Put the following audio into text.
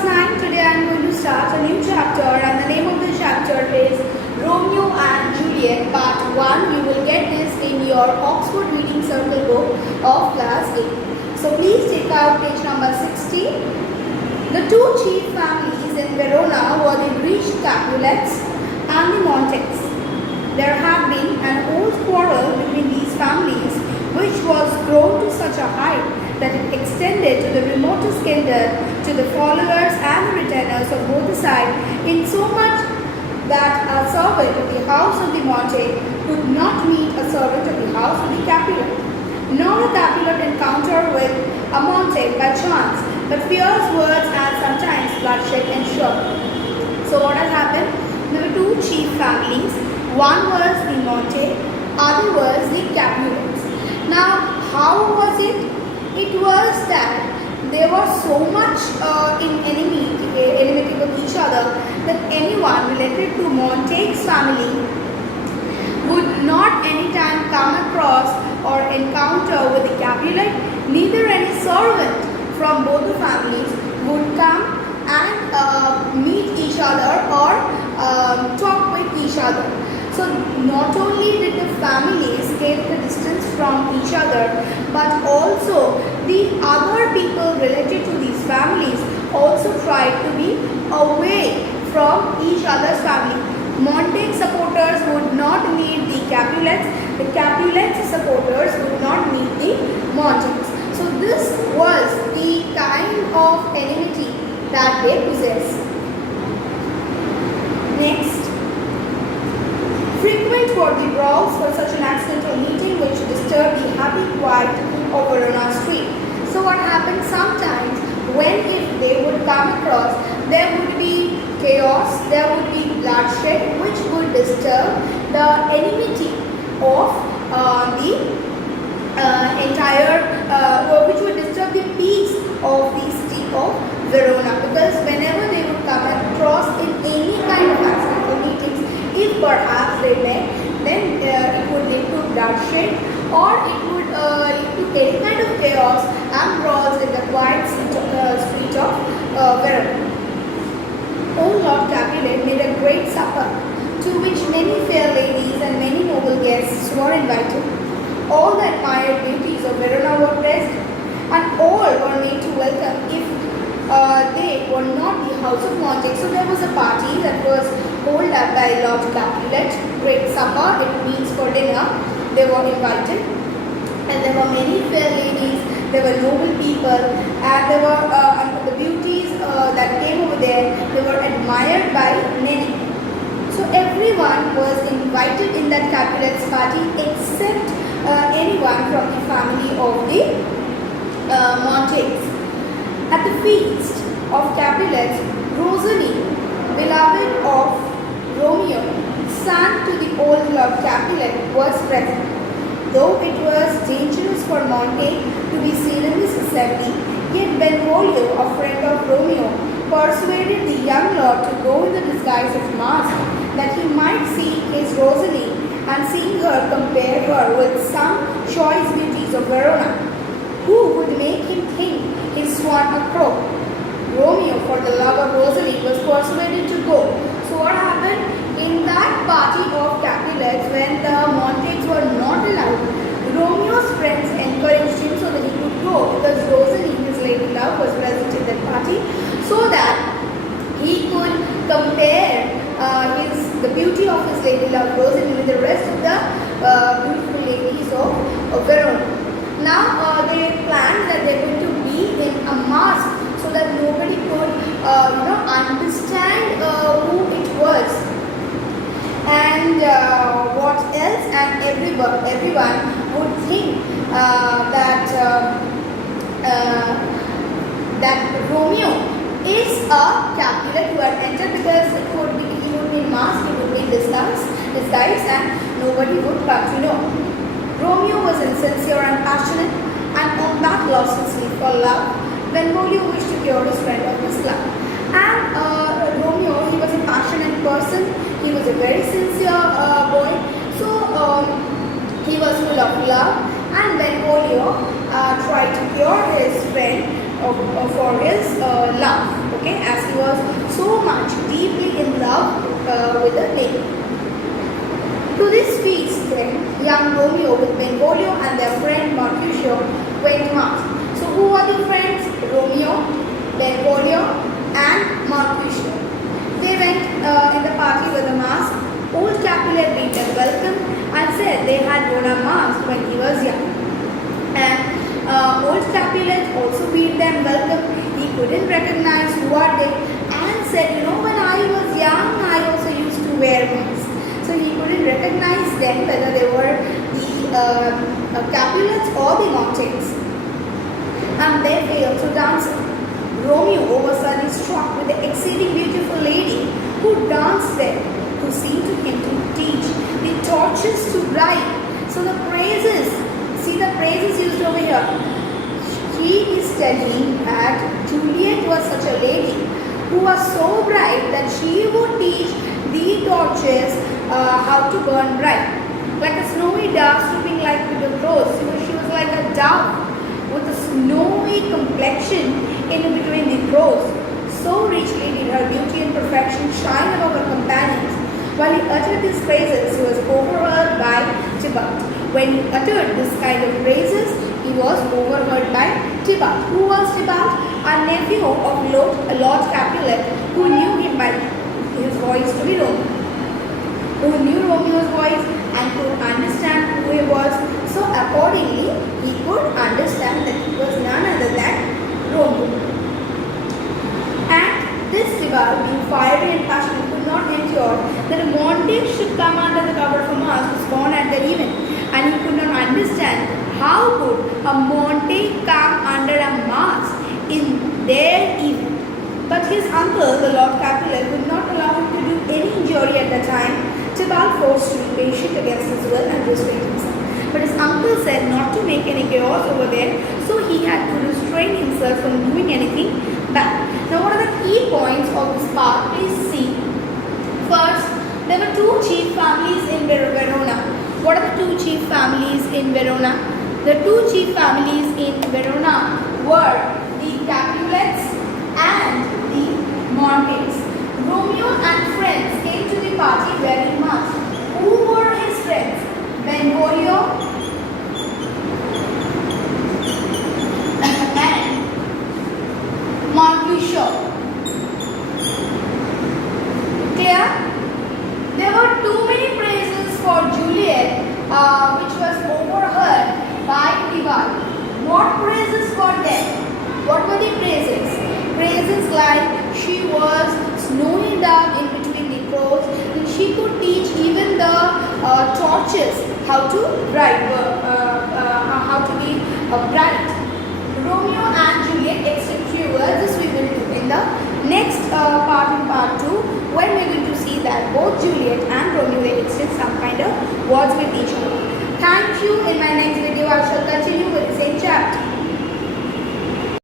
class 9. Today I am going to start a new chapter, and the name of the chapter is Romeo and Juliet Part 1. You will get this in your Oxford Reading Circle book of class 8. So please take out page number 60. The two chief families in Verona were the rich Capulets and the Montagues. There had been an old quarrel between these families which was grown to such a height that it extended to the remotest kindred, to the followers and the retainers of both the sides, in so much that a servant of the house of the Montague could not meet a servant of the house of the Capulet, nor a Capulet encounter with a Montague by chance, but fierce words and sometimes bloodshed ensued. So what had happened? There were two chief families. One was the Montague, other was the Capulets. Now, how was it? It was that they were so much in enmity with each other that anyone related to Montague's family would not anytime come across or encounter with the Capulet. Neither any servant from both the families would come and meet each other or talk with each other. So not only did the families keep the distance from each other, but also the other people related to these families also tried to be away from each other's family. Montague supporters would not meet the Capulets. The Capulets supporters would not meet the Montagues. So this was the kind of enmity that they possessed. Next. Frequent were the brawls for such an accidental meeting which disturbed the happy quiet of Verona street. So what happened sometimes when if they would come across, there would be chaos, there would be bloodshed which would disturb the enmity of the which would disturb the peace of the city of Verona, because whenever they would come across in any kind of accidental meetings, if perhaps they met, then it would lead to bloodshed or it would lead to any kind of chaos and brawls in the quiet street of Verona. Old Lord Capulet made a great supper to which many fair ladies and many noble guests were invited. All the admired beauties of Verona were present, and all were made to welcome if they were not the house of Montague. So there was a party that was held up by Lord Capulet, great supper, it means for dinner. They were invited, and there were many fair ladies, there were noble people, and there were the beauties that came over there, they were admired by many. So everyone was invited in that Capulet's party except anyone from the family of the Montagues. At the feast of Capulets, Rosalie, beloved of Romeo, son to the old Lord Capulet, was present. Though it was dangerous for Montague to be seen in this assembly, yet Benvolio, a friend of Romeo, persuaded the young lord to go in the disguise of mask, that he might see his Rosalie, and seeing her compare her with some choice beauties of Verona, who would make him think his swan a crow. Romeo, for the love of Rosalie, was persuaded to go. So what happened? In that party of Capulets, when the Montagues were not allowed, Romeo's friends encouraged him so that he could go, because Rosalie, his lady love, was present in that party, so that he could compare the beauty of his lady love Rosalie with the rest of the beautiful ladies of Verona. Now they planned that they were going to be in a mask so that nobody could understand who it was and what else, and everyone would think that Romeo is a Capulet who had entered, because he would be masked, he would be disguised, and nobody would come to know. Romeo was insincere and passionate, and on that lost his sleep for love. Benvolio wished to cure his friend of his love. And Romeo, he was a passionate person, he was a very sincere boy, so he was full of love, and Benvolio tried to cure his friend for his love. Okay, as he was so much deeply in love with the lady. To this feast, then, young Romeo with Benvolio and their friend Mercutio went masked. So, who are the friends? Romeo, Benvolio, and Mercutio. They went in the party with a mask. Old Capulet bade them welcome and said they had worn a mask when he was young. And old Capulet also bade them welcome. He couldn't recognize who are they and said, when I was young, I also used to wear masks. So he couldn't recognize them whether they were the Capulets or the mountains. And they failed to dance. Romeo was suddenly struck with the exceeding beautiful lady who danced there, who seemed to him to teach the torches to bright. So the praises, see the praises used over here. He is telling that Juliet was such a lady who was so bright that she would teach the torches how to burn bright. Like a snowy dove swooping like with the crows. She was like a dove with a snowy complexion in between the crows. So richly did her beauty and perfection shine above her companions. While he uttered these praises, he was overheard by Tybalt. When he uttered this kind of praises, he was overheard by Tybalt. Who was Tybalt? A nephew of Lord Capulet, who knew him by his voice to be Romeo. Who knew Romeo's voice and could understand who he was. So accordingly, he could understand that he was none other than Romeo. And this Tybalt, being fiery and passionate, could not endure that a Monte should come under the cover of a mask was born at the event, and he could not understand how could a Monte come under a mask in their event. But his uncle, the Lord Capulet, would not allow him to do any injury at the time. Tybalt forced to be patient against his will and restrain himself. But his uncle said not to make any chaos over there, so he had to restrain himself from doing anything bad. Now, what are the key points of this part? Please see. First, there were two chief families in Verona. What are the two chief families in Verona? The two chief families in Verona were the Capulets and the Montes. Romeo and friends came to the party wearing masks. Who were his friends? Benvolio and Mercutio. Clear? There were too many praises for Juliet, which was overheard by Tybalt. What praises were there? What were the praises? Praises like she was snowy dove in between the crows, and she could teach even the torches how to bright, how to be bright. Romeo and Juliet exchanged few words. This we will do in the next part, in part 2, when we are going to see that both Juliet and Romeo they exchanged some kind of words with